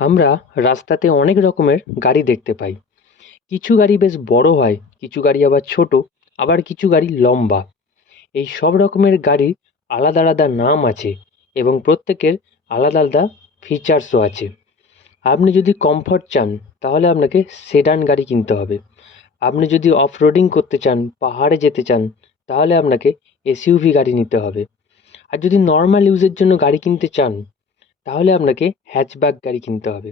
আমরা রাস্তাতে অনেক রকমের গাড়ি দেখতে পাই। কিছু গাড়ি বেশ বড় হয়, কিছু গাড়ি আবার ছোট, আবার কিছু গাড়ি লম্বা। এই সব রকমের গাড়ির আলাদা আলাদা নাম আছে এবং প্রত্যেকের আলাদা আলাদা ফিচার্সও আছে। আপনি যদি কমফর্ট চান তাহলে আপনাকে সেডান গাড়ি কিনতে হবে। আপনি যদি অফ রোডিং করতে চান, পাহাড়ে যেতে চান, তাহলে আপনাকে এসইউভি গাড়ি নিতে হবে। আর যদি নর্মাল ইউজের জন্য গাড়ি কিনতে চান তাহলে আপনাকে হ্যাচব্যাক গাড়ি কিনতে হবে।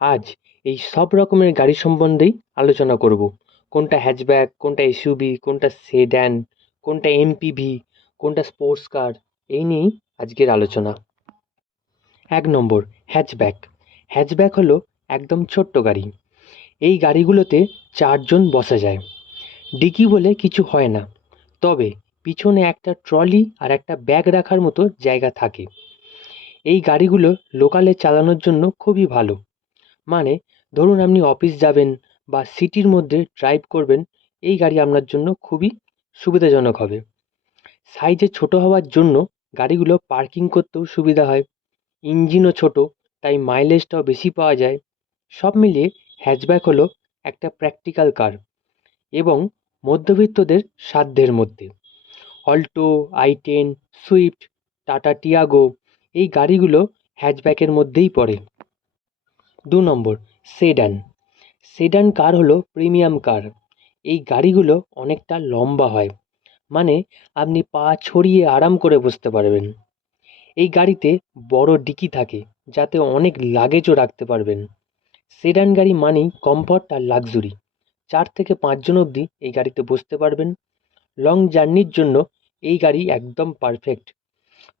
আজ এই সব রকমের গাড়ি সম্বন্ধেই আলোচনা করব। কোনটা হ্যাচব্যাক, কোনটা এসইউভি, কোনটা সেডান, কোনটা এমপিভি, কোনটা স্পোর্টস কার, এই নিয়েই আজকের আলোচনা। 1 নম্বর, হ্যাচব্যাক। হ্যাচব্যাক হলো একদম ছোট্ট গাড়ি। এই গাড়িগুলোতে 4 জন বসা যায়। ডিকি বলে কিছু হয় না, তবে পিছনে একটা ট্রলি আর একটা ব্যাগ রাখার মতো জায়গা থাকে। এই গাড়িগুলো লোকালে চালানোর জন্য খুবই ভালো। মানে ধরুন আপনি অফিস যাবেন বা সিটির মধ্যে ড্রাইভ করবেন, এই গাড়ি আপনার জন্য খুবই সুবিধাজনক হবে। সাইজে ছোট হওয়ার জন্য গাড়িগুলো পার্কিং করতেও সুবিধা হয়। ইঞ্জিনও ছোট, তাই মাইলেজটাও বেশি পাওয়া যায়। সব মিলিয়ে হ্যাচব্যাক হলো একটা প্র্যাকটিক্যাল কার এবং মধ্যবিত্তদের সাধ্যের মধ্যে। অল্টো, আই10, সুইফট, টাটা টিয়াগো, এই গাড়িগুলো হ্যাচব্যাকের মধ্যেই পড়ে। 2 নম্বর, সেডান। সেডান কার হলো প্রিমিয়াম কার। এই গাড়িগুলো অনেকটা লম্বা হয়, মানে আপনি পা ছড়িয়ে আরাম করে বসতে পারবেন। এই গাড়িতে বড় ডিকি থাকে, যাতে অনেক লাগেজও রাখতে পারবেন। সেডান গাড়ি মানেই কমফর্ট আর লাক্সুরি। 4 থেকে 5 জন অবধি এই গাড়িতে বসতে পারবেন। লং জার্নির জন্য এই গাড়ি একদম পারফেক্ট।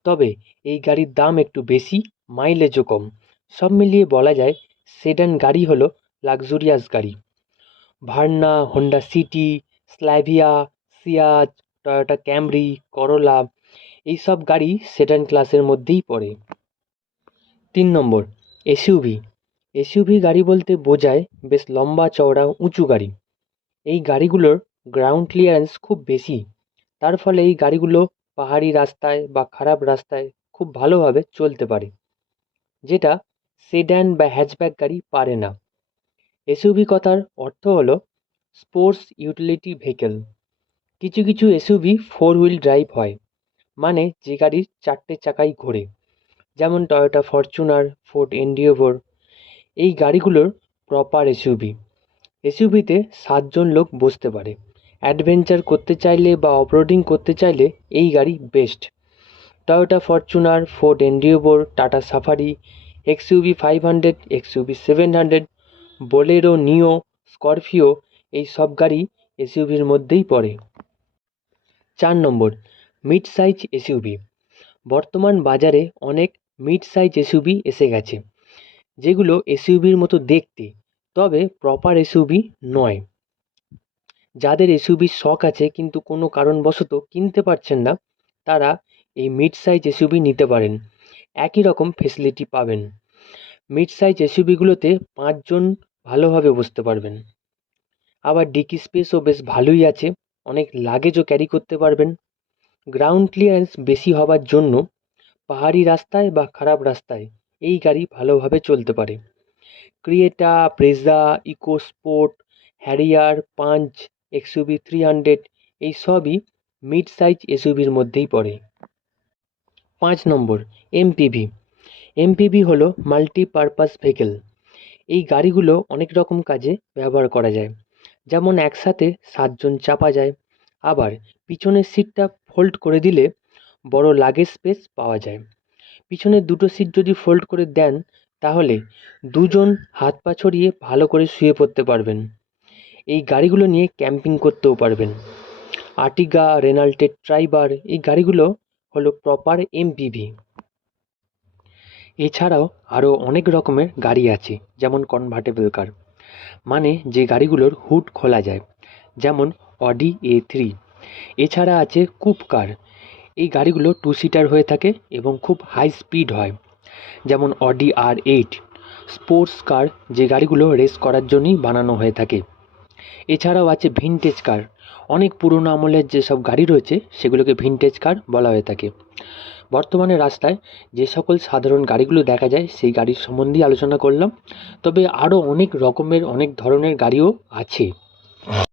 তবে এই গাড়ির দাম একটু বেশি, মাইলেজও কম। সব মিলিয়ে বলা যায় সেডান গাড়ি হলো লাক্সুরিয়াস গাড়ি। Verna, Honda City, Slavia, Ciaz, Toyota Camry, Corolla, এইসব গাড়ি সেডান ক্লাসের মধ্যেই পড়ে। 3 নম্বর, এসইউভি। এসইউভি গাড়ি বলতে বোঝায় বেশ লম্বা চওড়া উঁচু গাড়ি। এই গাড়িগুলোর গ্রাউন্ড ক্লিয়ারেন্স খুব বেশি, তার ফলে এই গাড়িগুলো পাহাড়ি রাস্তায় বা খারাপ রাস্তায় খুব ভালোভাবে চলতে পারে, যেটা সেডান বা হ্যাচব্যাক গাড়ি পারে না। এসইউভি কথার অর্থ হলো স্পোর্টস ইউটিলিটি ভেহিকেল। কিছু কিছু এসইউভি 4 হুইল ড্রাইভ হয়, মানে যে গাড়ির 4টে চাকাই ঘোরে, যেমন টয়োটা ফরচুনার, ফোর্ড এন্ডিওভর। এই গাড়িগুলোর প্রপার এসইউভি। এসইউভিতে 7 জন লোক বসতে পারে। অ্যাডভেঞ্চার করতে চাইলে বা অফরোডিং করতে চাইলে এই গাড়ি best. Toyota Fortuner, Ford Endeavour, Tata Safari, XUV 500, XUV 700, Bolero, Neo, Scorpio, এই সব গাড়ি এসইউভির মধ্যেই পড়ে। 4 নম্বর, মিড সাইজ এসইউভি। বর্তমান বাজারে অনেক মিড সাইজ এসইউভি এসে গেছে, যেগুলো এসইউভির মতো দেখতে, তবে প্রপার এসইউভি নয়। যাদের এসইউভির শখ আছে কিন্তু কোনো কারণবশত কিনতে পারছেন না, তারা এই মিড সাইজ এসইউভি নিতে পারেন। একই রকম ফেসিলিটি পাবেন। মিড সাইজ এসইউভিগুলোতে 5 জন ভালোভাবে বসতে পারবেন। আবার ডিকি স্পেসও বেশ ভালোই আছে, অনেক লাগেজও ক্যারি করতে পারবেন। গ্রাউন্ড ক্লিয়ারেন্স বেশি হবার জন্য পাহাড়ি রাস্তায় বা খারাপ রাস্তায় এই গাড়ি ভালোভাবে চলতে পারে। Creta, Brezza, EcoSport, Harrier, Punch, XUV 300, এই সবই মিড সাইজ এসইউভির মধ্যেই পড়ে। 5 নম্বর, এমপিভি। এমপিভি হলো মাল্টিপারপাস ভেহিকেল। এই গাড়িগুলো অনেক রকম কাজে ব্যবহার করা যায়, যেমন একসাথে 7 জন চাপা যায়। আবার পিছনের সিটটা ফোল্ড করে দিলে বড় লাগেজ স্পেস পাওয়া যায়। পিছনের দুটো সিট যদি ফোল্ড করে দেন, তাহলে 2 জন হাত পা ছড়িয়ে ভালো করে শুয়ে পড়তে পারবেন। এই গাড়িগুলো নিয়ে ক্যাম্পিং করতেও পারবেন। আর্টিগা, রেনাল্টে ট্রাইবার, এই গাড়িগুলো হলো প্রপার এমপিভি। এছাড়াও আরও অনেক রকমের গাড়ি আছে, যেমন কনভার্টেবল কার, মানে যে গাড়িগুলোর হুড খোলা যায়, যেমন অডি A3। এছাড়া আছে কুপ কার। এই গাড়িগুলো 2 সিটার হয়ে থাকে এবং খুব হাই স্পিড হয়, যেমন অডি R8। স্পোর্টস কার, যে গাড়িগুলো রেস করার জন্যই বানানো হয়ে থাকে। এছাড়াও আছে ভিনটেজ কার। অনেক পুরনো আমলের যেসব গাড়ি রয়েছে সেগুলোকে ভিনটেজ কার বলা হয়ে থাকে। বর্তমানে রাস্তায় যে সকল সাধারণ গাড়িগুলো দেখা যায় সেই গাড়ির সম্বন্ধেই আলোচনা করলাম। তবে আরও অনেক রকমের অনেক ধরনের গাড়িও আছে।